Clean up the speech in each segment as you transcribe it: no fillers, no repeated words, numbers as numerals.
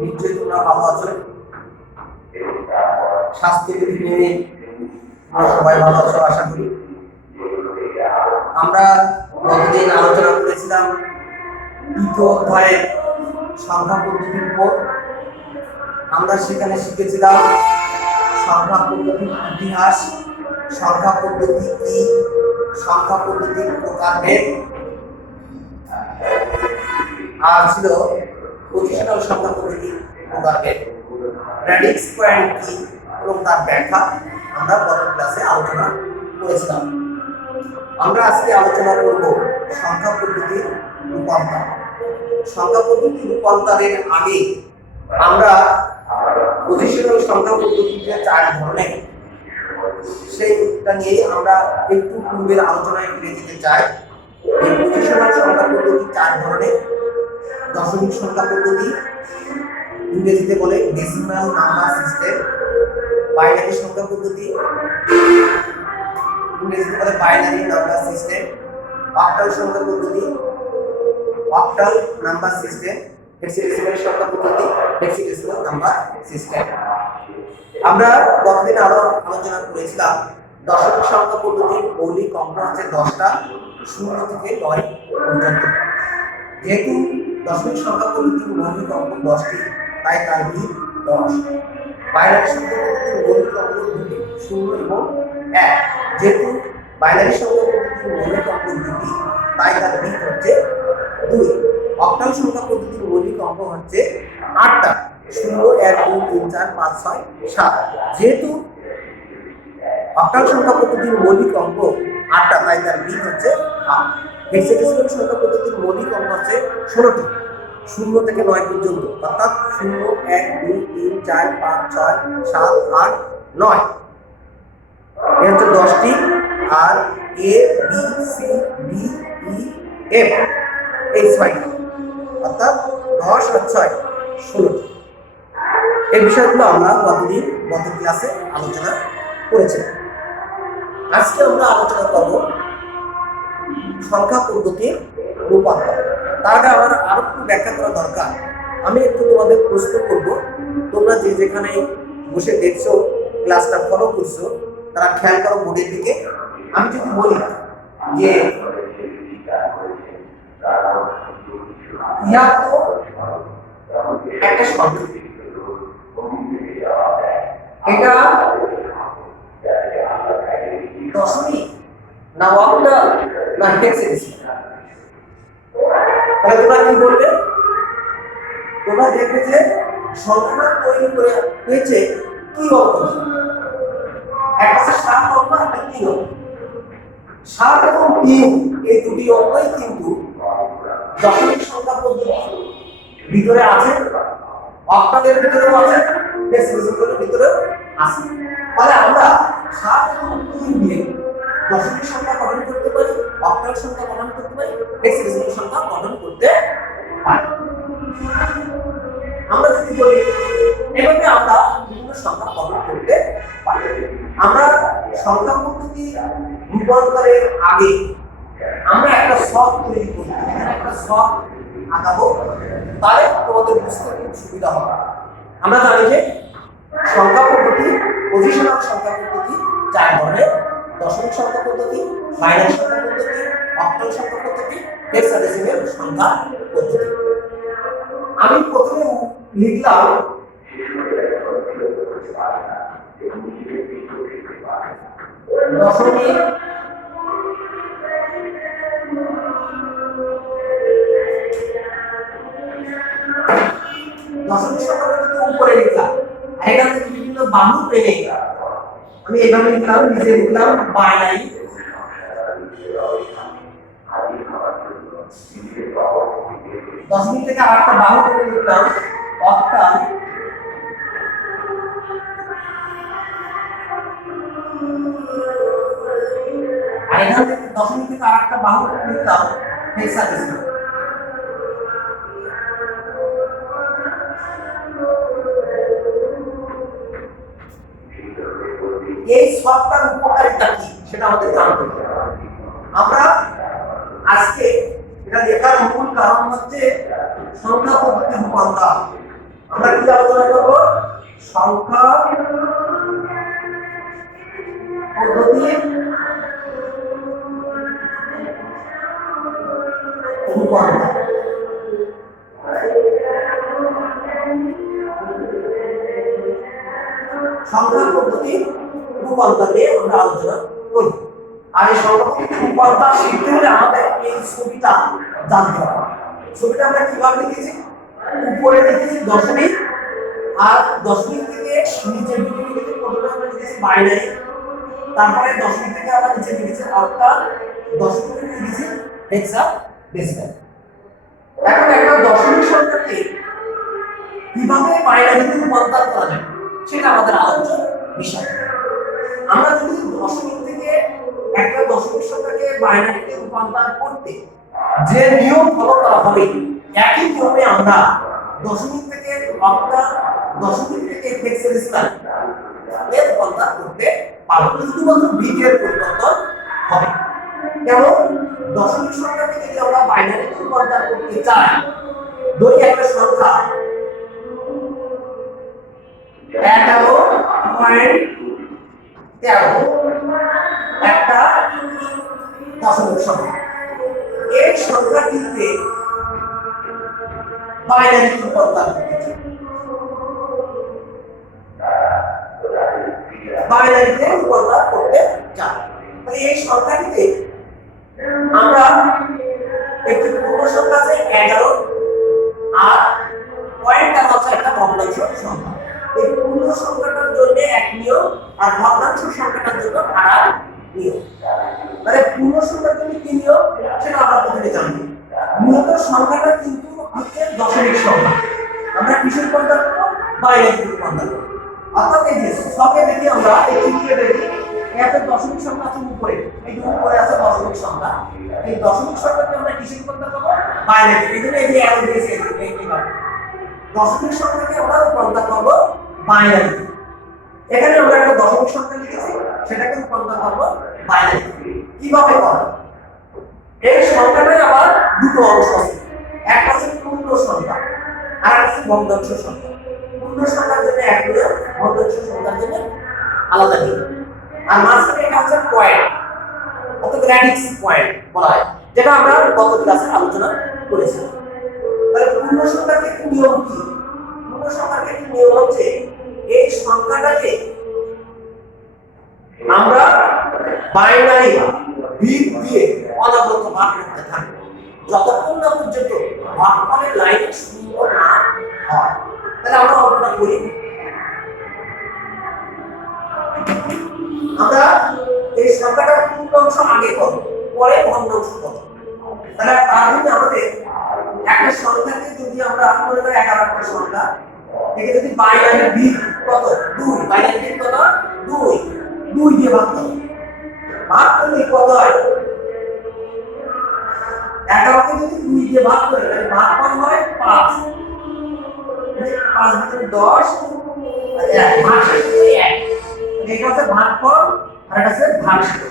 নিশ্চয়ই তোমরা ভালো আছো। স্বাস্থ্যবিধি মেনে সবাই ভালো আছো আশা করি। আমরা গতদিন আলোচনা করেছিলাম দ্বিতীয় অধ্যায়ের সংখ্যা পদ্ধতির উপর। আমরা সেখানে শিখেছিলাম সংখ্যা পদ্ধতির ইতিহাস, সংখ্যা পদ্ধতি কি, সংখ্যা পদ্ধতির প্রকারভেদ, আর ছিল পজিশনাল সংখ্যা পদ্ধতির প্রকারভেদ, র্যাডিক্স পয়েন্ট কি এবং তার ব্যাখ্যা আমরা গত ক্লাসে আলোচনা করেছিলাম। আমরা আজকে আলোচনা করব সংখ্যা পদ্ধতির রূপান্তর। সংখ্যা পদ্ধতির রূপান্তরের আগে আমরা পজিশনাল সংখ্যা পদ্ধতিতে চার ধরনের, সেইটা নিয়ে আমরা একটু পূর্বের আলোচনায় ফিরে যেতে চাই। এই পজিশনাল সংখ্যা পদ্ধতি চার ধরনের: দশমিক সংখ্যা পদ্ধতি, ইংরেজিতে বলে ডেসিমাল নাম্বার সিস্টেম; বাইনারি সংখ্যা পদ্ধতি, ইংরেজিতে বলে বাইনারি নাম্বার সিস্টেম; অক্টাল সংখ্যা পদ্ধতি, অক্টাল নাম্বার সিস্টেম; হেক্সাডেসিমাল সংখ্যা পদ্ধতি, হেক্সাডেসিমাল নাম্বার সিস্টেম। আমরা গতদিন আরো আলোচনা করেছিলাম দশমিক সংখ্যা পদ্ধতির মৌলিক অঙ্ক হচ্ছে 10টা, 0 থেকে 9 পর্যন্ত। যেহেতু দশমিক সংখ্যা পদ্ধতির মৌলিক অঙ্ক 10টি, তাই তার ভিত 10। বাইনারি সংখ্যা পদ্ধতির মৌলিক অঙ্ক 2টি, 0 এবং 1। যেহেতু বাইনারি সংখ্যা পদ্ধতির মৌলিক অঙ্ক 2টি, তাই তার ভিত হচ্ছে 2। অক্টাল সংখ্যা পদ্ধতির মৌলিক অঙ্ক হচ্ছে 8টা, 0 1 2 3 4 5 6 7। যেহেতু অক্টাল সংখ্যা পদ্ধতির মৌলিক অঙ্ক 8টা, তাই তার ভিত হচ্ছে 8। হেক্সাডেসিমাল সংখ্যা পদ্ধতির মৌলিক অঙ্ক হচ্ছে 16টি, 0 থেকে 9 পর্যন্ত, অর্থাৎ 0 1 2 3 4 5 6 7 8 9। এর হচ্ছে 10টি। আর A B C D E F এই 6টি, অর্থাৎ 10 আর 6 16টি। এই বিষয়গুলো আমরা গত ক্লাসে আলোচনা করেছিলাম। আজকে আমরা আলোচনা করব সংখ্যা পদ্ধতির রূপান্তর। তার আগে আমার আরো একটু ব্যাখ্যা করা দরকার। আমি একটু তোমাদের প্রশ্ন করব, তোমরা যে যেখানে বসে দেখছো, ক্লাসটা ফলো করছো, তারা খেয়াল করো বোর্ডের দিকে। আমি যদি বলি যে 73 একটা সংখ্যা, এটা দশমিক না অক্টাল না হেক্সাডেসিমাল? তাহলে তোমরা কি বলবে? তোমরা দেখবে যে সংখ্যাটা তৈরি করে হয়েছে কি অঙ্ক, একটা 7 অঙ্ক, একটা 3 অঙ্ক। 7 এবং 3 এই দুটি অঙ্কই কিন্তু দশমিক সংখ্যা পদ্ধতির ভিতরে আছে, অক্টালের ভিতরেও আছে, হেক্সাডেসিমালের ভিতরেও আছে। তাহলে আমরা 7 এবং 3 দিয়ে দশমিক সংখ্যা গঠন করতে পারি, অক্টাল সংখ্যা গঠন করতে পারি, হেক্সাডেসিমাল সংখ্যা গঠন করতে পারি। আমরা যদি বলি এভাবে আমরা বিভিন্ন সংখ্যা গঠন করতে পারি। আমরা সংখ্যা পদ্ধতি রূপান্তরের আগে আমরা একটা ছক তৈরি করি, একটা ছক আঁকাবো, তাহলে তোমাদের বুঝতে খুব সুবিধা হবে। আমরা জানি যে সংখ্যা পদ্ধতি, পজিশনাল সংখ্যা পদ্ধতি 4 ধরনের: দশমিক সংখ্যা পদ্ধতি, বাইনারি সংখ্যা পদ্ধতি, অক্টাল সংখ্যা পদ্ধতি, হেক্সাডেসিমাল সংখ্যা পদ্ধতি। আমি প্রথমে লিখলাম দশমিক সংখ্যা পদ্ধতি উপরে লিখলাম, আর এখান থেকে বিভিন্ন বাহু টেনে আমি এইভাবে লিখলাম, নিচে লিখলাম বাইনারি, দশমিক থেকে আরেকটা বাহু টেনে লিখলাম অক্টাল, আর এখান থেকে দশমিক থেকে আরেকটা বাহু টেনে লিখলাম হেক্সাডেসিমাল। এই ছকটার উপকারিতা কি সেটা আমাদের জানতে হবে। আমরা আজকে এটা লেখার মূল কারণ হচ্ছে সংখ্যা পদ্ধতি রূপান্তর। আমরা কি আলোচনা করব? সংখ্যা পদ্ধতি রূপান্তর। সংখ্যা পদ্ধতি রূপান্তর নিয়ে আমরা আলোচনা করব। আর এই সংখ্যা পদ্ধতি রূপান্তর শিখতে হলে আমাদের এই ছবিটা জানতে হবে। ছবিটা আমরা কিভাবে লিখেছি? উপরে লিখেছি দশমিক, আর দশমিক থেকে নিচের দিকে লিখেছি প্রথমে আমরা লিখেছি বাইনারি, তারপরে দশমিক থেকে আমরা নিচে লিখেছি অক্টাল, দশমিক থেকে লিখেছি হেক্সাডেসিমাল। এখন একটা দশমিক সংখ্যাকে কিভাবে বাইনারিতে রূপান্তর করা যায় সেটা আমাদের আলোচনার বিষয়। আমরা যদি দশমিক থেকে একটা দশমিক সংখ্যাকে বাইনারিতে রূপান্তর করতে যে নিয়ম ফলো করা হবে, একই নিয়মে আমরা দশমিক থেকে অক্টাল, দশমিক থেকে হেক্সাডেসিমাল এর রূপান্তর করতে পারবো, শুধুমাত্র বিটের পরিবর্তন হবে। যেমন দশমিক সংখ্যাকে যদি আমরা বাইনারিতে রূপান্তর করতে চাই, ধরি একটা সংখ্যা 11.13 একটা দশমিক সংখ্যা। এই সংখ্যাটিতে বাইনারিতে রূপান্তর করতে চাই, বাইনারিতে রূপান্তর করতে চাই, তাহলে এই সংখ্যাটিতে আমরা একটি পূর্ণ সংখ্যা আছে 11, আর পয়েন্টটা হচ্ছে একটা ভগ্নাংশ সংখ্যা। এই পূর্ণ সংখ্যাটার জন্য এক নিয়ম, আর ভগ্নাংশ সংখ্যাটার জন্য আরেক নিয়ম। মানে পূর্ণ সংখ্যার জন্য কি নিয়ম সেটা আমরা প্রথমে জানবো। মূলত সংখ্যাটা কিন্তু হচ্ছে দশমিক সংখ্যা, আমরা কিসের রূপান্তর করব? বাইনারিতে রূপান্তর করব। অর্থাৎ এই যে সবে দেখি আমরা এই চিত্রে দেখি একটা দশমিক সংখ্যা আছে উপরে, এই উপরে আছে দশমিক সংখ্যা, এই দশমিক সংখ্যাকে আমরা কিসের রূপান্তর করব? বাইনারিতে। এইজন্য এই যে অ্যারো দিয়েছে এইভাবে দশমিক সংখ্যাকে আমরা রূপান্তর করব বাইনারিতে। এখানে আমরা একটা দশমিক সংখ্যা লিখেছি, সেটাকে রূপান্তর করব বাইনারিতে। কিভাবে করব? এই সংখ্যাটাই আবার দুটো অংশ আছে, একটা হচ্ছে পূর্ণ সংখ্যা আর একটা হচ্ছে ভগ্নাংশ সংখ্যা। পূর্ণ সংখ্যার জন্য এক নিয়ম, ভগ্নাংশ সংখ্যার জন্য আলাদা নিয়ম। আর মাঝখানে এটা হচ্ছে পয়েন্ট, অর্থাৎ র্যাডিক্স পয়েন্ট বলা হয়, যেটা আমরা গত ক্লাসে আলোচনা করেছিলাম। তাহলে পূর্ণ সংখ্যার একটি নিয়ম কি? পূর্ণ সংখ্যার একটি নিয়ম হচ্ছে এই সংখ্যাটাকে আমরা বাইনারি বিট দিয়ে অনবরত ভাগ করতে থাকবো যতক্ষণ না পর্যন্ত ভাগফলের লাইন শূন্য না হয়। তাহলে আমরা অঙ্কটা করি। আমরা এই সংখ্যাটার পূর্ণাংশ আগে করব, পরে ভগ্নাংশ করব। তাহলে তার জন্য আমাদের একটা সংখ্যাকে যদি আমরা মনে করি 11 একটা সংখ্যা, একে যদি বাইনারি বিট কত 2, বাইনারি বিট কত 2 দিয়ে ভাগ করব। ভাগ করলে কত হয়? 11 কে যদি 2 দিয়ে ভাগ করি তাহলে ভাগফল হয় 5। 5 ভিতরে 10 আর 1 ভাগশেষ হচ্ছে 1। এটা হচ্ছে ভাগফল আর এটা হচ্ছে ভাগশেষ।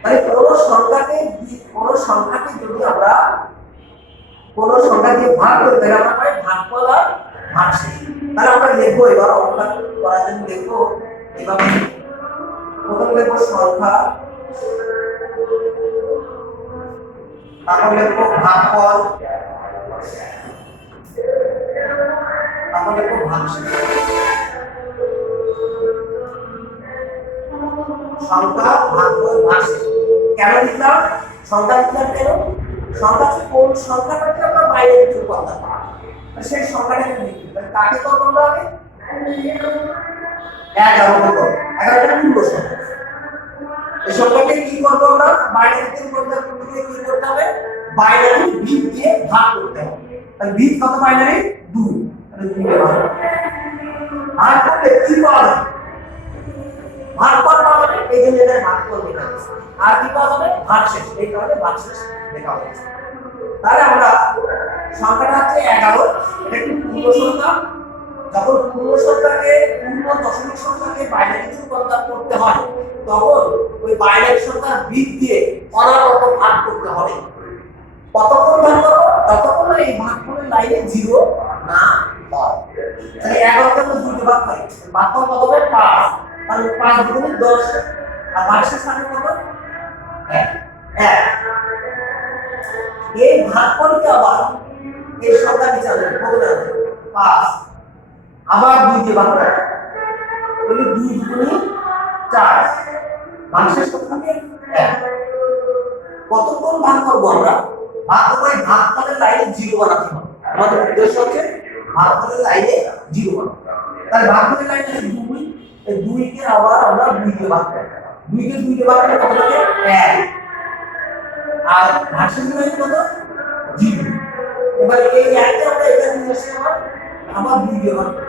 তাহলে কোন সংখ্যাকে যদি আমরা কোন সংখ্যা দিয়ে ভাগ করি তাহলে আমরা পাই ভাগফল আর ভাগশেষ। তাহলে আমরা লিখবো, এবার অঙ্কটা করার জন্য লিখবো এভাবে। প্রথমে লিখবো সংখ্যা, তারপর লিখবো ভাগফল, তারপর লিখবো ভাগশেষ। সংখ্যা, ভাগফল, ভাগশেষ কেন লিখলাম? সংখ্যা লিখলাম কেন? সংখ্যা হচ্ছে কোন সংখ্যাটাকে আমরা বাইনারিতে রূপান্তর করব, সেই সংখ্যাটাকে লিখি। তাহলে কাকে করব আমরা আগে? 11 কে করব। 11 টা পূর্ণ সংখ্যা। এই সংখ্যাকে কি করব আমরা? বাইনারিতে রূপান্তর করতে গেলে কি করতে হবে? বাইনারি বিট দিয়ে ভাগ করতে হবে। তাহলে বিট কত বাইনারি? 2। তাহলে 2 দিয়ে ভাগ। ভাগ করলে কি পাওয়া যাবে? ভাগফল পাওয়া যাবে, এই জন্য এর ভাগফল লেখা আছে। আর কি পাওয়া যাবে? ভাগশেষ, এই কারণে ভাগশেষ লেখা হয়েছে। তাহলে আমরা সংখ্যাটা হচ্ছে 11, এটা একটি পূর্ণ সংখ্যা। যখন পূর্ণ সংখ্যাকে পূর্ণ দশমিক সংখ্যাকে বাইনারিতে রূপান্তর করতে হয়, তখন ওই বাইনারি সংখ্যার বিট দিয়ে অনবরত ভাগ করতে হবে। কতক্ষণ ভাগ করবো? ততক্ষণ না এই ভাগফলের লাইনে জিরো না হয়। তাহলে 11 কে আমরা দুইটা ভাগ করি, ভাগফল কত হবে? 5। তাহলে 5 দুগুণে 10 আর ভাগশেষ থাকবে কত? 1। এই ভাগফলকে আবার এই সংখ্যা নিচে আনবে, কত আনবে? 5। আবার 2 দিয়ে ভাগ করা, তাহলে 2 দুগুণে 4, ভাগশেষ কত থাকে? 1। কতক্ষণ ভাগ করব আমরা? ভাগ করব এই ভাগফলের লাইনে জিরো বানাতে হবে। আমাদের উদ্দেশ্য হচ্ছে ভাগফলের লাইনে জিরো বানানো। তাহলে ভাগফলের লাইনে 2, এই 2 কে আবার আমরা 2 দিয়ে ভাগ করব। 2 কে 2 দিয়ে ভাগ করলে কত থাকে? 1। আর ভাগশেষের লাইনে কত? 0। এবার এই 1 কে আমরা এখানে নিয়ে এসে আবার 2 দিয়ে ভাগ করব।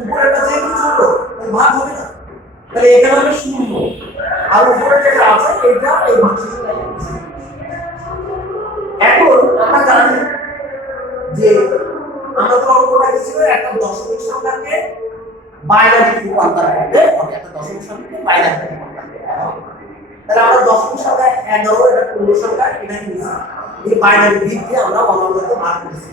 উপরেরটা যেহেতু ছোট তাই ভাগ হবে না, তাহলে এখানে হবে 0 আর উপরে যেটা আছে এটা এই ভাগশেষের লাইনে। এখন আমরা জানি যে আমরা তো অঙ্কটা কি ছিল, একটা দশমিক সংখ্যাকে বাইনারি রূপান্তর করতে হবে, একটা দশমিক সংখ্যাকে বাইনারি রূপান্তর করতে হবে। তাহলে আমরা দশমিক সংখ্যা 11, এটা পূর্ণ সংখ্যা, এটা নিয়েছি এই বাইনারি দিক দিয়ে আমরা অনবরত ভাগ করেছি।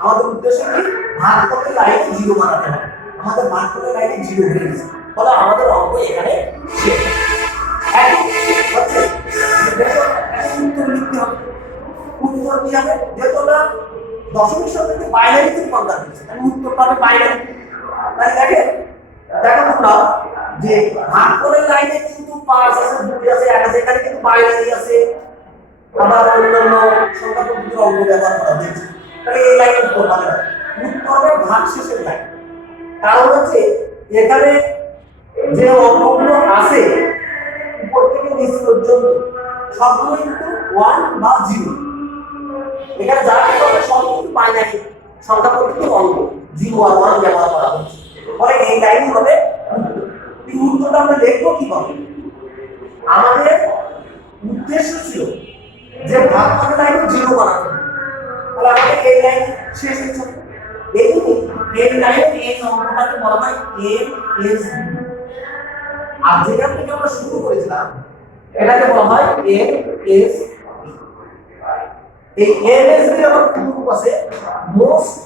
আমাদের উদ্দেশ্য কি? ভাগফলের লাইনে জিরো বানাতে হবে। আমাদের ভাগফলের লাইনে জিরো হয়ে গেছে, ফলে আমাদের অঙ্ক এখানে শেষ। এখন হচ্ছে এখন উত্তর লিখতে হবে। উত্তর কি হবে? যেহেতু আমরা দশমিক সংখ্যাকে বাইনারিতে রূপান্তর করেছি, তাহলে উত্তরটা হবে বাইনারি। তাহলে দেখো তোমরা যে ভাগফলের লাইনে কিন্তু 5 আছে, 2 আছে, 1 আছে, এখানে কিন্তু বাইনারি আছে, আবার অন্যান্য সংখ্যা পদ্ধতির অঙ্ক ব্যবহার করা হয়েছে। তাহলে এই লাইনে উত্তর হবে না, উত্তর হবে ভাগশেষের লাইন। কারণ হচ্ছে এখানে যে অঙ্কগুলো আছে উপর থেকে নিচ পর্যন্ত সবগুলো কিন্তু 1 বা 0, এখানে যা কিছু হবে সব কিন্তু বাইনারি সংখ্যা পদ্ধতির অঙ্ক, 0 আর 1 ব্যবহার করা হচ্ছে। ফলে এই লাইনই হবে এই উত্তরটা আমরা লিখবো কিভাবে? আমাদের উদ্দেশ্য ছিল যে ভাগফলের লাইনে 0 বানাতে হবে, তাহলে আমাদের এই লাইন শেষ হচ্ছে। এই এই লাইন এই অঙ্কটাকে বলা হয় এমএসবি। আর যেখান থেকে আমরা শুরু করেছিলাম এটাকে বলা হয় এমএসবি। এই এমএসবি এর আবার কোন রূপ আছে? মোস্ট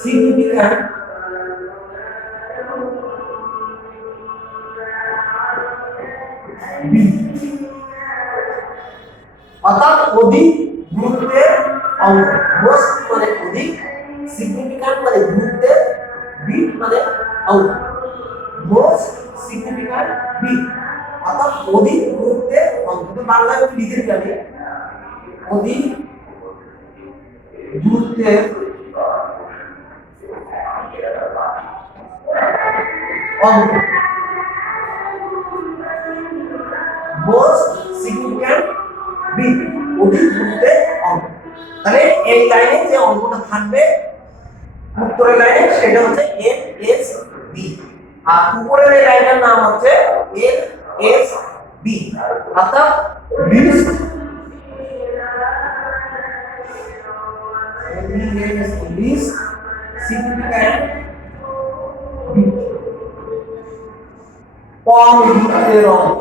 সিগনিফিক্যান্ট বিট, অর্থাৎ অধিক গুরুত্বের অঙ্ক। মোস্ট মানে অধিক, সিগনিফিক্যান্ট মানে গুরুত্বের, বিট মানে অঙ্ক। মোস্ট সিগনিফিক্যান্ট বিট অর্থাৎ অধিক গুরুত্বের অঙ্ক। বাংলায় আমি লিখে দিলাম অধিক গুরুত্বের অঙ্ক, মোস্ট সিগনিফিক্যান্ট বিট, অধিক গুরুত্বের অঙ্ক। তাহলে এই লাইনে যে অঙ্কটা থাকবে উত্তরের লাইনে সেটা হচ্ছে এমএসবি, আর উপরের এই লাইনের নাম হচ্ছে এলএসবি, অর্থাৎ লিস্ট সিগনিফিক্যান্ট বিট, কম গুরুত্বের অঙ্ক।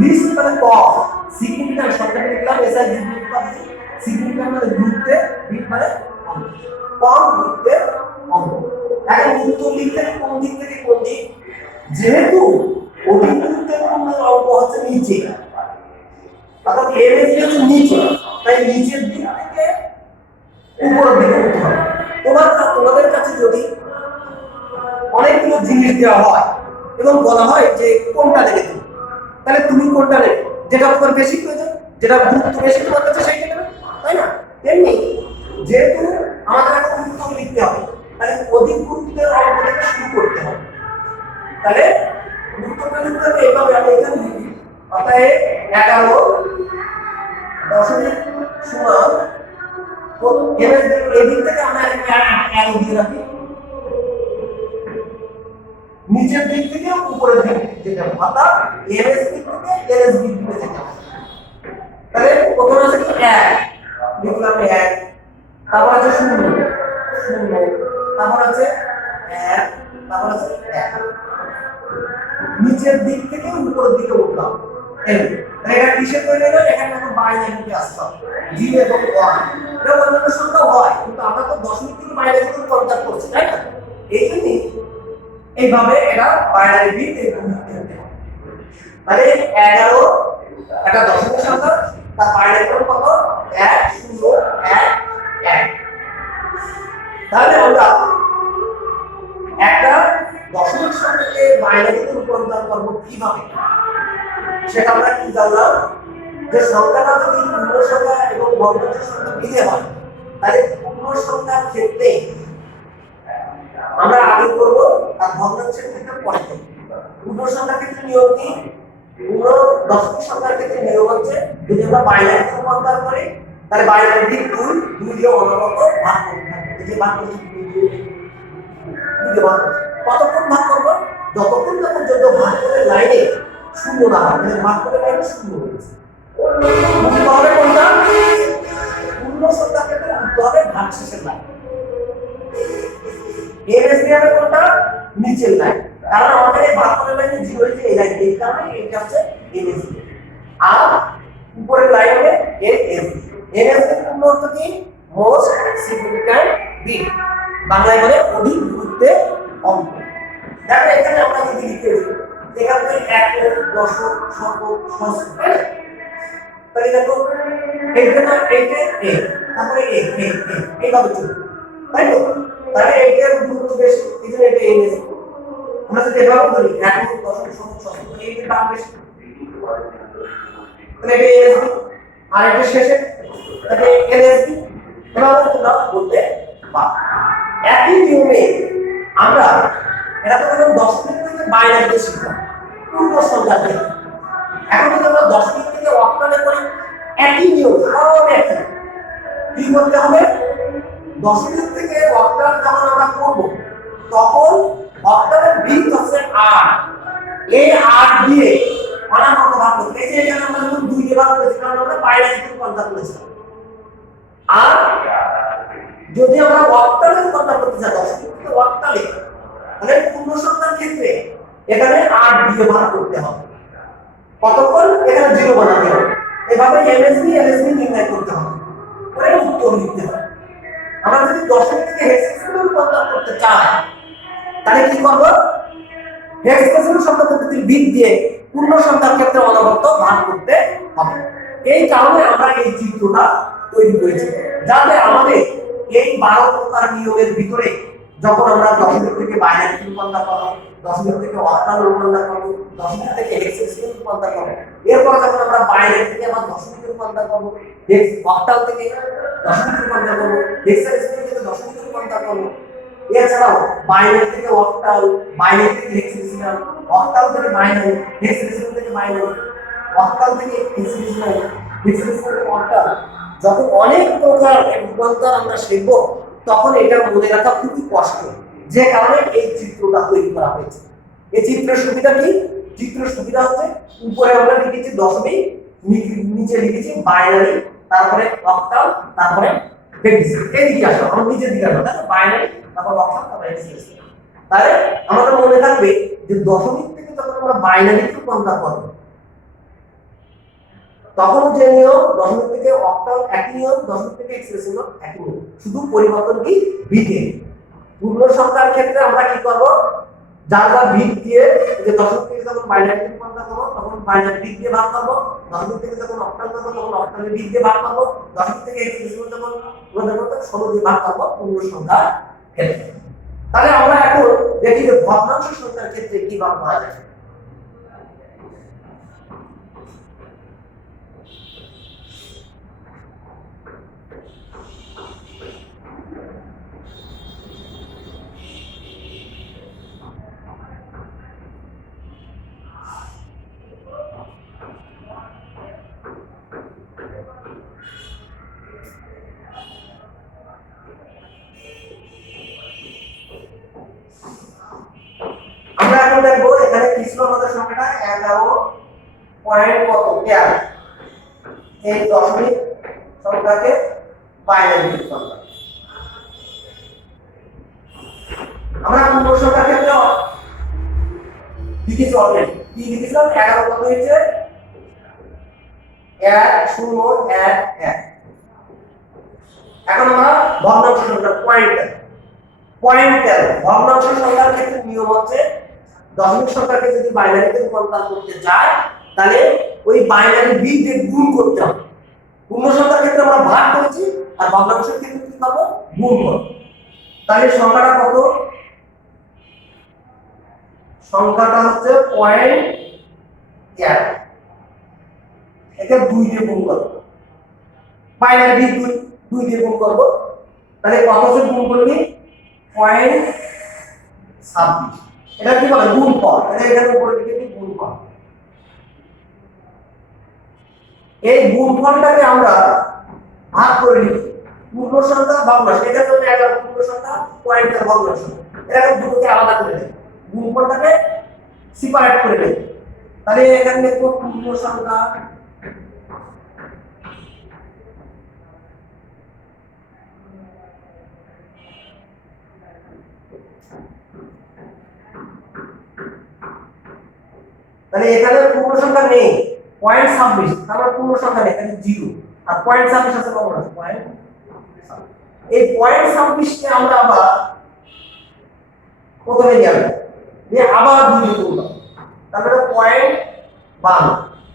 লিস্ট মানে কম, সিগনিফিক্যান্ট সংখ্যাটা লিখলাম এসআই সিগনিফিক্যান্ট মানে গুরুত্বে, বিট মানে অঙ্ক, কম গুরুত্বের অঙ্ক। এখন উত্তর লিখতে কোন দিক থেকে কোন দিক? যেহেতু অধিক গুরুত্বপূর্ণ অঙ্ক হচ্ছে নিচে, অর্থাৎ এমএসবি হচ্ছে নিচে, তাই নিচের দিক থেকে উপরের দিকে উঠতে হবে। তোমাদের কাছে যদি অনেকগুলো জিনিস দেওয়া হয় এবং বলা হয় যে কোনটা নেবে তুমি, তাহলে তুমি কোনটা নেবে? যেটা তোমার বেশি প্রয়োজন, যেটা গুরুত্ব বেশি তোমার কাছে সেইটা নেবে, তাই না? তেমনি যেহেতু আমাদের একটা উত্তর লিখতে হবে, তাহলে অধিক গুরুত্বের অঙ্ক থেকে শুরু করতে হবে। তাহলে উত্তরটা লিখতে হবে এইভাবে, আমি এখানে লিখি অতএব 11 দশমিক সমান এদিক থেকে আমরা অ্যারো দিয়ে রাখি, নিচের দিক থেকে উপরের দিকে যেতে হবে, অর্থাৎ এমএসবি থেকে এলএসবি দিকে যেতে হবে। তাহলে প্রথমে আছে কি 1, লিখলাম 1, তারপর আছে 0, তারপর আছে তারপর আছে 1 নিচের দিক থেকে উপরের দিকে উঠলাম n এটা কিসের তৈরি হলো এখানে আমরা বাইনারিতে আসলাম 0 এবং 1 এটা অন্যান্য সংখ্যা হয় কিন্তু আমরা তো দশমিক থেকে বাইনারিতে রূপান্তর করছি তাই না এই জন্যই এইভাবে এটা বাইনারি বিট তাহলে 11 এটা দশমিক সংখ্যা তার বাইনারি কোড কত 1011 তাহলে আমরা একটা দশমিক সংখ্যাকে বাইনারিতে রূপান্তর করব কিভাবে সেটা আমরা কি জানলাম যে সংখ্যাটা যদি পূর্ণ সংখ্যা এবং ভগ্নাংশ সংখ্যা মিলে হয় তাহলে পূর্ণ সংখ্যার ক্ষেত্রে আমরা আগে করব আর ভগ্নাংশের ক্ষেত্রে পরে করব পূর্ণ সংখ্যার ক্ষেত্রে নিয়ম কি পূর্ণ দশমিক সংখ্যার ক্ষেত্রে নিয়ম হচ্ছে যদি আমরা বাইনারিতে রূপান্তর করি তাহলে বাইনারিটি 2 দিয়ে অনবরত ভাগ করতে হবে এই যে ভাগ করছি 2 দিয়ে ভাগ কতক্ষণ ভাগ করব যতক্ষণ পর্যন্ত ভাগ করে লাইনে শূন্য না হয় মানে ভাগ করে লাইনে শূন্য হয়েছে বুঝতে হবে কোনটা পূর্ণ সংখ্যার ক্ষেত্রে বুঝতে হবে ভাগশেষের লাইন এমএসবি হবে কোনটা নিচের লাইন কারণ আমাদের এই ভাগ করে লাইনে 0 হয়েছে এই লাইন এই কারণে এটা হচ্ছে এমএসবি আর উপরের লাইন হবে এমএসবি এমএসবি পূর্ণ অর্থ কি মোস্ট সিগনিফিক্যান্ট বিট বাংলায় বলে অধিক গুরুত্বের অঙ্ক দেখো এখানে আমরা যদি লিখে দিই এখানে 1 দশক শতক সহস্র তাহলে দেখো এইখানে এইটা a তারপরে a এইভাবে চলবে তাই তো তাহলে এইটার গুরুত্ব বেশি এখানে এটা a বেশি আমরা যদি এভাবে বলি 1 দশক শতক সহস্র এইটার দাম বেশি তাহলে এটা a বেশি আর এটা শেষে তাহলে a বেশি এভাবে তোমরা বলতে পারো একই নিয়মে আমরা এটা তো হলো দশমিক থেকে বাইনারিতে শিখলাম পূর্ণ সংখ্যা থেকে এখন যদি আমরা দশমিক থেকে অক্টালে করি একই নিয়ম সব একই কি করতে হবে দশমিক থেকে অক্টাল যখন আমরা করব তখন অক্টালের বিট হচ্ছে 8 এই 8 দিয়ে অনামত ভাগ করতে এই যে এখানে আমরা যখন 2 দিয়ে ভাগ করেছি কারণ আমরা বাইনারিতে রূপান্তর করেছিলাম আর যদি আমরা অক্টালে রূপান্তর করতে চাই দশমিক থেকে অক্টালে তাহলে পূর্ণ সংখ্যার ক্ষেত্রে এখানে 8 দিয়ে ভাগ করতে হবে কতক্ষণ এখানে 0 বানাতে হবে এভাবে এমএসবি এলএসবি নির্ণয় করতে হবে পরে উত্তর লিখতে হবে আমরা যদি দশমিক থেকে হেক্সাডেসিমালে রূপান্তর করতে চাই তাহলে কি করব হেক্সাডেসিমাল সংখ্যা পদ্ধতির বিট দিয়ে পূর্ণ সংখ্যার ক্ষেত্রে অনবরত ভাগ করতে হবে এই কারণে আমরা এই চিত্রটা তৈরি করেছি যাতে আমাদের এই 12 প্রকার নিয়মের ভিতরে যখন আমরা দশমিক থেকে বাইনারি রূপান্তর করব দশমিক থেকে অক্টাল রূপান্তর করব দশমিক থেকে হেক্সাডেসিমাল রূপান্তর করব এরপর যখন আমরা বাইনারি থেকে আবার দশমিক রূপান্তর করব অক্টাল থেকে দশমিক রূপান্তর করব হেক্সাডেসিমাল থেকে দশমিক রূপান্তর করব এছাড়াও বাইনারি থেকে অক্টাল বাইনারি থেকে হেক্সাডেসিমাল অক্টাল থেকে বাইনারি হেক্সাডেসিমাল থেকে বাইনারি অক্টাল থেকে হেক্সাডেসিমাল হেক্সাডেসিমাল থেকে অক্টাল যখন অনেক প্রকার রূপান্তর আমরা শিখব তখন এটা মনে রাখা খুবই কষ্ট যে কারণে এই চিত্রটা তৈরি করা হয়েছে এই চিত্রের সুবিধা কি চিত্রের সুবিধা হচ্ছে উপরে আমরা লিখেছি দশমিক নিচে লিখেছি বাইনারি তারপরে অক্টাল তারপরে হেক্সাডেসিমাল এই দিকে আসো আমরা নিচের দিকে আসো তাহলে বাইনারি তারপর অক্টাল তারপর হেক্সাডেসিমাল তাহলে আমাদের মনে থাকবে যে দশমিক থেকে যখন আমরা বাইনারি রূপান্তর করব তখন যে নিয়ম দশমিক থেকে অক্টাল একই নিয়ম দশমিক থেকে হেক্সাডেসিমাল একই নিয়ম শুধু পরিবর্তন কি বিটে পূর্ণ সংখ্যার ক্ষেত্রে আমরা কি করব যার যার বিট দিয়ে যে দশমিক থেকে যখন বাইনারি রূপান্তর করব তখন বাইনারি বিট দিয়ে ভাগ করব দশমিক থেকে যখন অক্টাল করব তখন অক্টালের বিট দিয়ে ভাগ করব দশমিক থেকে হেক্সাডেসিমাল যখন রূপান্তর করব 16 দিয়ে ভাগ করব পূর্ণ সংখ্যার ক্ষেত্রে তাহলে আমরা এখন দেখি যে ভগ্নাংশ সংখ্যার ক্ষেত্রে কি ভাগ করা যায় আমরা এখন দেখব এখানে কি ছিল আমাদের সংখ্যাটা 11 পয়েন্ট কত 13 এই দশমিক সংখ্যাকে বাইনারি রূপান্তর আমরা পূর্ণ সংখ্যার ক্ষেত্রে লিখেছি অলরেডি, কি লিখেছিলাম 11 কত হয়েছে 1 0 1 1। এখন আমরা ভগ্নাংশ সংখ্যা পয়েন্টার ভগ্নাংশ সংখ্যার ক্ষেত্রে নিয়ম হচ্ছে দশমিক সংখ্যাকে যদি বাইনারিতে রূপান্তর করতে যায় তাহলে ওই বাইনারি বিট দিয়ে গুণ করতে হবে। পূর্ণ সংখ্যার ক্ষেত্রে আমরা ভাগ করেছি আর ভগ্নাংশের ক্ষেত্রে কি করব গুণ করব। তাহলে সংখ্যাটা কত, সংখ্যাটা হচ্ছে 0.1, একে 2 দিয়ে গুণ করব, বাইনারি বিট 2 দিয়ে গুণ করব। তাহলে কত से গুণ করলে 0.26, এটা কি বলে গুণফল, এটা এখানে উপরে লিখেছি গুণফল। এই গুণফলটাকে আমরা ভাগ করে নিই পূর্ণ সংখ্যা ভগ্নাংশ, এটা হচ্ছে 11 পূর্ণ সংখ্যা পয়েন্টের ভগ্নাংশ, এটা দুটোকে আলাদা করে দেব, গুণফলটাকে সেপারেট করে দেব। তাহলে এখানে লিখব পূর্ণ সংখ্যা তাহলে এখানে পূর্ণ সংখ্যা নেই 0.26, তারপর পূর্ণ সংখ্যা নেই এখানে 0 আর 0.26 আছে ভগ্নাংশ 0.26। এই 0.26 কে আমরা আবার প্রথমে নিয়ে আসব, দিয়ে আবার 2 দিয়ে গুণ করব, তারপরে 0.52।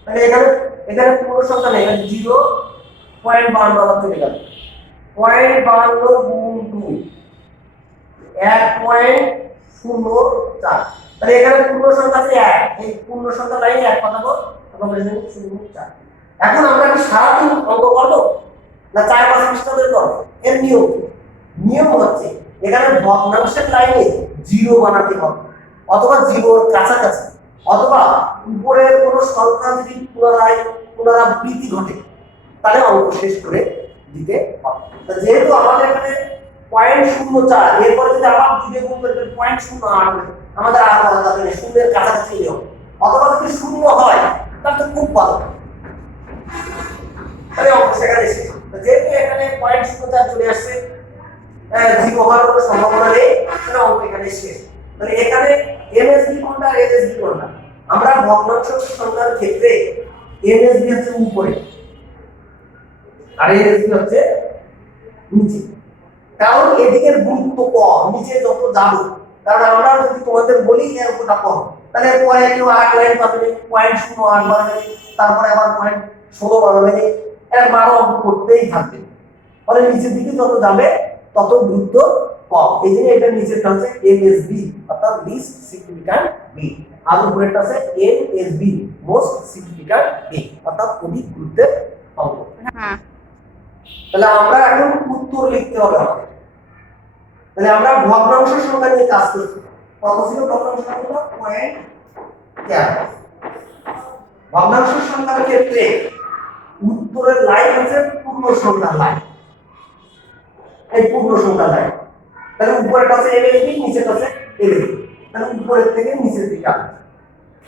তাহলে এখানে পূর্ণ সংখ্যা নেই এখানে 0 0.52 আবার চলে গেল 0.52 গুণ 2 1.04। তাহলে এখানে পূর্ণ সংখ্যা আছে 1, এই পূর্ণ সংখ্যা লাইনে 1 পাঠাবো আমরা বলেছি 0.4। এখন আমরা কি সারাদিন অঙ্ক করব না 4-5 পৃষ্ঠা ধরে করব? এর নিয়ম হচ্ছে এখানে ভগ্নাংশের লাইনে 0 বানাতে হবে অথবা 0 এর কাছাকাছি, অথবা উপরের কোনো সংখ্যা যদি পুনরাবৃত্তি ঘটে তাহলে অঙ্ক শেষ করে দিতে হবে। তো যেহেতু আমাদের এখানে 0.04, এরপরে যদি আবার 2 দিয়ে গুণ করে 0.08, আমাদের আর করা যাবে না, শূন্যের কাছাকাছি নিও, অথবা যদি শূন্য হয় তাহলে তো খুব ভালো, তাহলে অঙ্ক সেখানে শেষ। তো যেহেতু এখানে 0.04 চলে আসছে, 0 হওয়ার কোনো সম্ভাবনা নেই, তাহলে অঙ্ক এখানে শেষ। তাহলে এখানে এমএসবি কোনটা আর এলএসবি কোনটা? আমরা ভগ্নাংশ সংখ্যার ক্ষেত্রে এমএসবি হচ্ছে উপরে আর এলএসবি হচ্ছে নিচে, কারণ এদিকের গুরুত্ব কম, নিচে যত যাবে, কারণ আমরা যদি তোমাদের বলি এর ওটা কম, তাহলে পরে কেউ 8 লাইন পাবে 0.08 বানাবে, তারপরে আবার 0.16 বানাবে, এর মারও অঙ্ক করতেই থাকবে, ফলে নিচের দিকে যত যাবে তত গুরুত্ব কম। এই জন্য এটা নিচেরটা হচ্ছে এমএসবি অর্থাৎ লিস্ট সিগনিফিক্যান্ট বিট, আর উপরেরটা আছে এমএসবি মোস্ট সিগনিফিক্যান্ট বিট অর্থাৎ অধিক গুরুত্বের অঙ্ক। তাহলে আমরা এখন উত্তর লিখতে হবে আমাদের। তাহলে আমরা ভগ্নাংশ সংখ্যা নিয়ে কাজ করছি। কত ছিল ভগ্নাংশ সংখ্যা? 0.13। ভগ্নাংশ সংখ্যার ক্ষেত্রে উত্তরের লাইন হচ্ছে পূর্ণ সংখ্যার লাইন, এই পূর্ণ সংখ্যার লাইন। তাহলে উপরেরটা আছে এলএসবি, নিচেরটা আছে এলএসবি, তাহলে উপরের থেকে নিচের দিকে আসবে।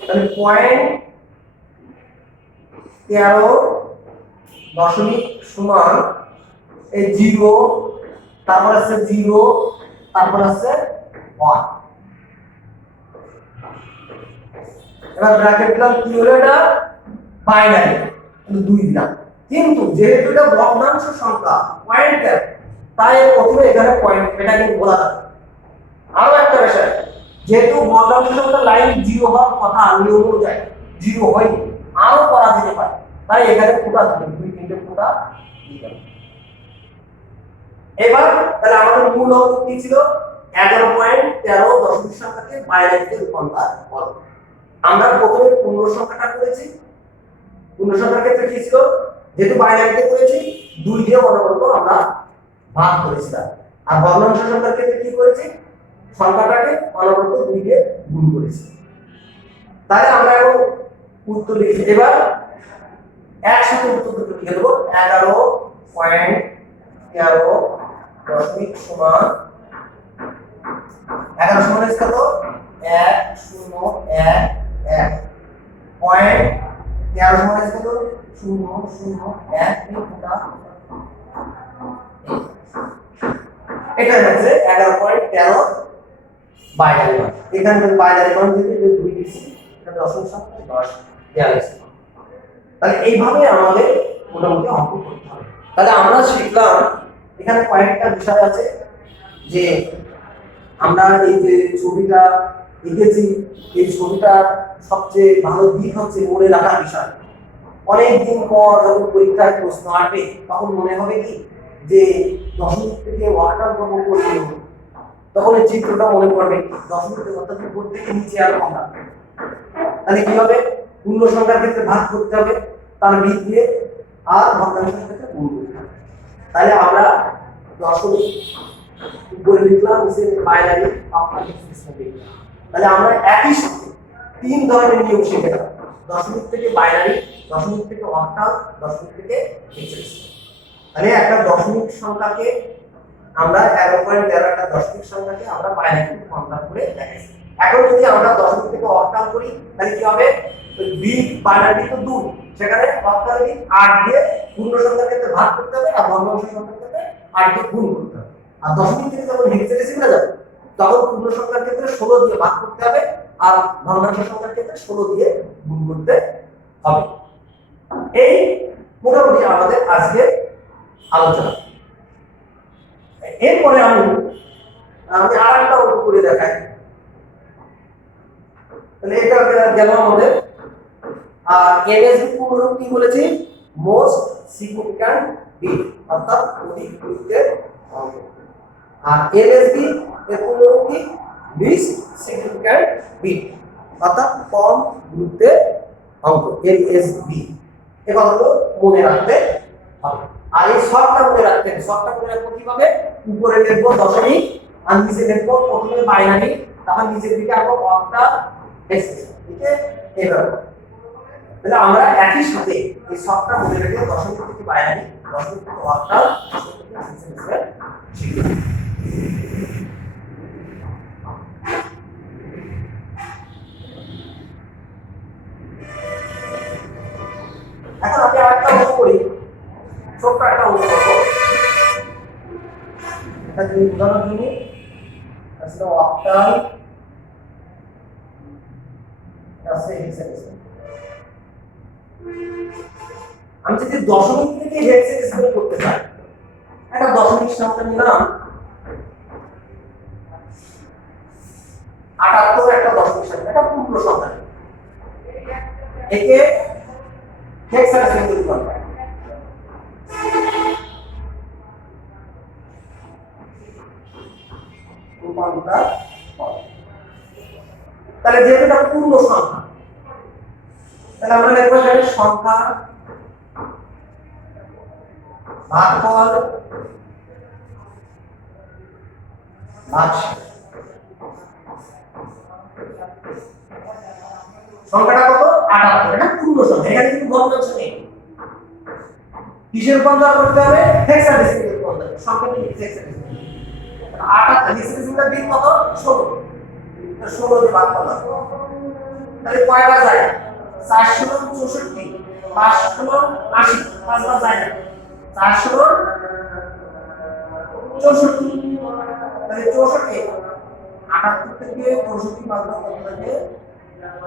তাহলে 0.13 এই 0, তারপর আছে 0, তারপর আছে 1। এবার ব্র্যাকেট দিলাম, কি হলো এটা বাইনারি, 2 দিলাম। কিন্তু যেহেতু এটা ভগ্নাংশ সংখ্যা পয়েন্টার, তাই প্রথমে এখানে পয়েন্ট, এটা কিন্তু বলা যাবে। আরো একটা বিষয়, যেহেতু ভগ্নাংশ সংখ্যা লাইন 0 হওয়ার কথা নিয়ম অনুযায়ী 0 হয়নি, আরো করা যেতে পারে, তাই এখানে ফুটা দিতে 2-3টে ফুটা দিলাম। এবার তাহলে আমাদের মূল অঙ্ক কি ছিল? 11.13 দশমিক সংখ্যাকে বাইনারিতে রূপান্তর করো। আমরা প্রথমে পূর্ণ সংখ্যাটা করেছি, পূর্ণ সংখ্যার ক্ষেত্রে কি ছিল? যেহেতু বাইনারিতে করেছি 2 দিয়ে অনবরত আমরা ভাগ করেছিলাম, আর ভগ্নাংশ সংখ্যার ক্ষেত্রে কি করেছি? সংখ্যাটাকে অনবরত 2 দিয়ে গুণ করেছি। তাহলে আমরা এখন উত্তর লিখি। এবার একসাথে উত্তর দুটো লিখে দেবো। 11.13 দশমিক সমান 11 সমান কত? 1011 পয়েন্ট 13 সমান কত? 001 এটা হচ্ছে 11.13 বাইনারি মান। এখানে বাইনারি মান থেকে 2 দিচ্ছি, এটা দশমিক সংখ্যা 10 দেওয়া হয়েছে। তাহলে এইভাবে আমাদের মোটামুটি অঙ্ক করতে হবে। তাহলে আমরা শিখলাম এখানে কয়েকটা বিষয় আছে যে আমরা এই যে ছবিটা এঁকেছি, এই ছবিটার সবচেয়ে ভালো দিক হচ্ছে মনে রাখার বিষয়। অনেকদিন পর যখন পরীক্ষায় প্রশ্ন আসবে তখন মনে হবে কি যে দশমিক থেকে ওয়ার্কার করবো করবো, তখন এই চিত্রটা মনে পড়বে। দশমিক অর্থাৎ উপর থেকে নিচে আর কমা, তাহলে কি হবে? পূর্ণ সংখ্যার ক্ষেত্রে ভাগ করতে হবে, তার বৃদ্ধি দিয়ে, আর ভগ্নাংশের ক্ষেত্রে গুণ করতে হবে। তাহলে আমরা দশমিক উপরে লিখলাম, নিচে বাইনারি আপনাকে সিস্টেম লিখলাম। তাহলে আমরা একই সাথে 3 ধরনের নিয়ম শিখে গেলাম: দশমিক থেকে বাইনারি, দশমিক থেকে অক্টাল, দশমিক থেকে হেক্সাডেসিমাল। তাহলে একটা দশমিক সংখ্যাকে আমরা 11.13 একটা দশমিক সংখ্যাকে আমরা বাইনারি কনভার্ট করে দেখাইছি। এখন যদি আমরা দশমিক থেকে অক্টাল করি তাহলে কি হবে? বিট বাইনারি তো 2, সেখানে অক্টাল কি 8 দিয়ে পূর্ণ সংখ্যার ক্ষেত্রে ভাগ করতে হবে, আর ভগ্নাংশ সংখ্যার ক্ষেত্রে 8 দিয়ে গুণ করতে হবে। আর দশমিক থেকে যখন হেক্সাডেসিমালে যাবে তখন পূর্ণ সংখ্যার ক্ষেত্রে 16 দিয়ে ভাগ করতে হবে, আর ভগ্নাংশ সংখ্যার ক্ষেত্রে 16 দিয়ে গুণ করতে হবে। এই মোটামুটি আমাদের আজকে আলোচনা। এরপরে আমি আরেকটা অঙ্ক করে দেখাই। তাহলে এটা গেল আমাদের। আর এমএসবি পুনরূপ কি বলেছি? মোস্ট সিগনিফিক্যান্ট বিট, অর্থাৎ অধিক গুরুত্বের অঙ্ক। আর এলএসবি এর পুনরূপ কি? লিস্ট সিগনিফিক্যান্ট বিট, অর্থাৎ কম গুরুত্বের অঙ্ক, এলএসবি। এবার হলো মনে রাখতে হবে। আর এই শর্টটা মনে রাখতে হবে। শর্টটা মনে রাখবো কিভাবে? উপরে লিখবো দশমিক, আর নিচে লিখবো প্রথমে বাইনারি, তারপর নিচের দিকে আবার অক্টাল, হেক্সাডেসিমাল। ঠিক আছে? এইভাবে। তাহলে আমরা একই সাথে এই শর্টটা মনে রেখে দশমিক থেকে বাইনারি, দশমিক থেকে অক্টাল, দশমিক থেকে হেক্সাডেসিমাল শিখব। এখন আমি আরেকটা অঙ্ক করি, ছোট্ট একটা অঙ্ক করবো। এটা যদি উদাহরণ দিই, আসলে অক্টাল আছে হেক্সাডেসিমাল। আমি যদি দশমিক থেকে হেক্সাডেসিমাল করতে চাই, একটা দশমিক সংখ্যা নিলাম 78, একটা দশমিক সংখ্যা, একটা পূর্ণ সংখ্যা, একে হেক্সাডেসিমাল রূপান্তর। তাহলে যেহেতু এটা পূর্ণ সংখ্যা, তাহলে আমরা লিখব এখানে সংখ্যা ভাগফল ভাগশেষ। সংখ্যাটা কত? 78। এটা পূর্ণ সংখ্যা, এখানে কিন্তু ভগ্নাংশ নেই। কিসের রূপান্তর করতে হবে? হেক্সাডেসিমাল রূপান্তর। সংখ্যাটি হেক্সাডেসিমাল। 78 হেক্সাডেসিমাল বিট কত? 16। 16 দিয়ে ভাগ করলাম, তাহলে কয়বার যায়? 4 × 64, 5 × 80, 5 বার যায় না। 4 × 64, তাহলে 64, 78 থেকে 64 বাদ দাও কত থাকে?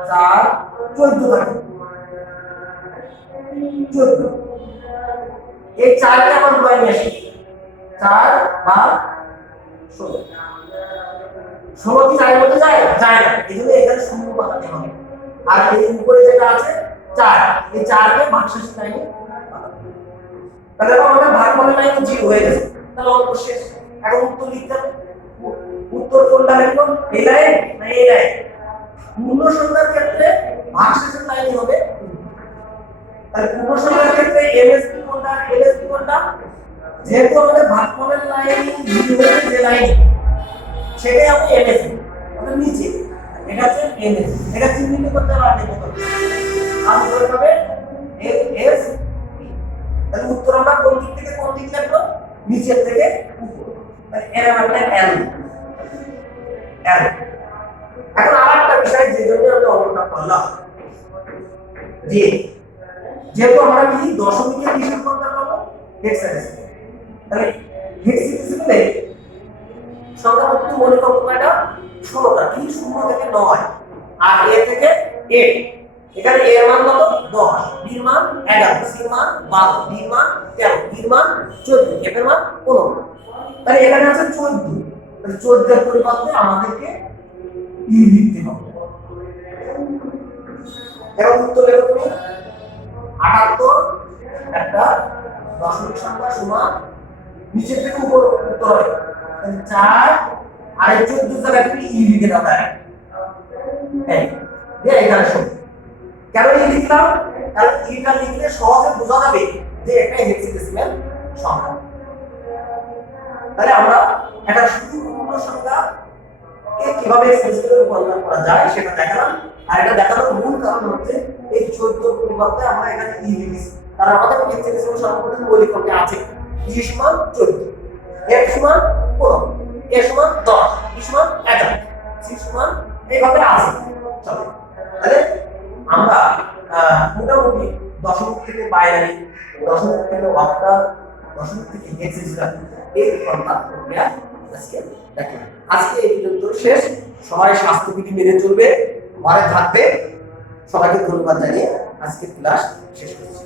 4, 14 থাকে। 14, এই 4 কে আবার ঘুরাই নিয়ে আসি, 4 ভাগ 16। 16 কি 4 এর মধ্যে যায়? যায় না, এজন্য এখানে শূন্য বসাতে হবে। আর এই উপরে যেটা আছে 4, এই 4 কে ভাগশেষ লাইনে, তাহলে আমাদের ভাগফলের লাইন 0 হয়ে গেছে। তাহলে অঙ্ক শেষ। এখন উত্তর লিখতে হবে। উত্তর কোনটা লিখব? এই লাইন না এই লাইন? পূর্ণ সংখ্যার ক্ষেত্রে ভাগশেষের লাইন হবে। তাহলে পূর্ণ সংখ্যার ক্ষেত্রে এমএসবি কোনটা, এলএসবি কোনটা? যেহেতু আমাদের ভাগফলের লাইন 0 হয়েছে, যে লাইন সেটাই হবে এমএসবি, মানে নিচে। এটা হচ্ছে এমএসবি। এটা চিহ্নিত করতে পারবে কত? আর ধরে হবে এলএসবি। তাহলে উত্তর আমরা কোন দিক থেকে কোন দিক লিখব? নিচের থেকে উপর। তাহলে এর মানে এল। এল। এখন আরেকটা বিষয় যে জন্য আমরা অঙ্কটা করলাম, যে যেহেতু আমরা কি দশমিকের কিসের রূপান্তর করব? হেক্সাডেসিমাল। তাহলে হেক্সাডেসিমালে সংখ্যা কত মনে করব? কয়টা? 16টা, কি 0 থেকে 9 আর a থেকে 8। এখানে a এর মান কত 10, b এর মান 11, c এর মান 12, d এর মান 13, e এর মান 14, f এর মান 15। তাহলে এখানে আছে 14, তাহলে 14 এর পরিবর্তে আমাদেরকে e লিখতে হবে। এবার উত্তর লেখো তুমি 78 একটা দশমিক সংখ্যা সমান নিচের থেকে উপর উত্তর হবে 4 আর 14 জায়গায় তুমি ই লিখে দাও না। এই যে এখানে শোনো কেন ই লিখলাম, কারণ ইটা লিখলে সহজে বোঝা যাবে যে একটা হেক্সাডেসিমাল সংখ্যা। তাহলে আমরা একটা সুপূর্ণ সংখ্যা কে কিভাবে হেক্সাডেসিমালে রূপান্তর করা যায় সেটা দেখালাম। আর এটা দেখানোর মূল কারণ হচ্ছে এই 14 এর পরিবর্তে আমরা এখানে ই লিখেছি, কারণ আমাদের হেক্সাডেসিমাল সংখ্যা মৌলিক সংখ্যা আছে ই সমান 14, f সমান 15, a সমান 10, b সমান 11, c সমান এইভাবে আছে। চলো তাহলে আমরা মোটামুটি দশমিক থেকে বাইনারি, দশমিক থেকে অক্টাল, দশমিক থেকে হেক্সাডেসিমাল এই রূপান্তর প্রক্রিয়া আজকে দেখো। আজকে এই পর্যন্ত শেষ। সবাই স্বাস্থ্যবিধি মেনে চলবে, ঘরে থাকবে। সবাইকে ধন্যবাদ জানিয়ে আজকে ক্লাস শেষ করছি।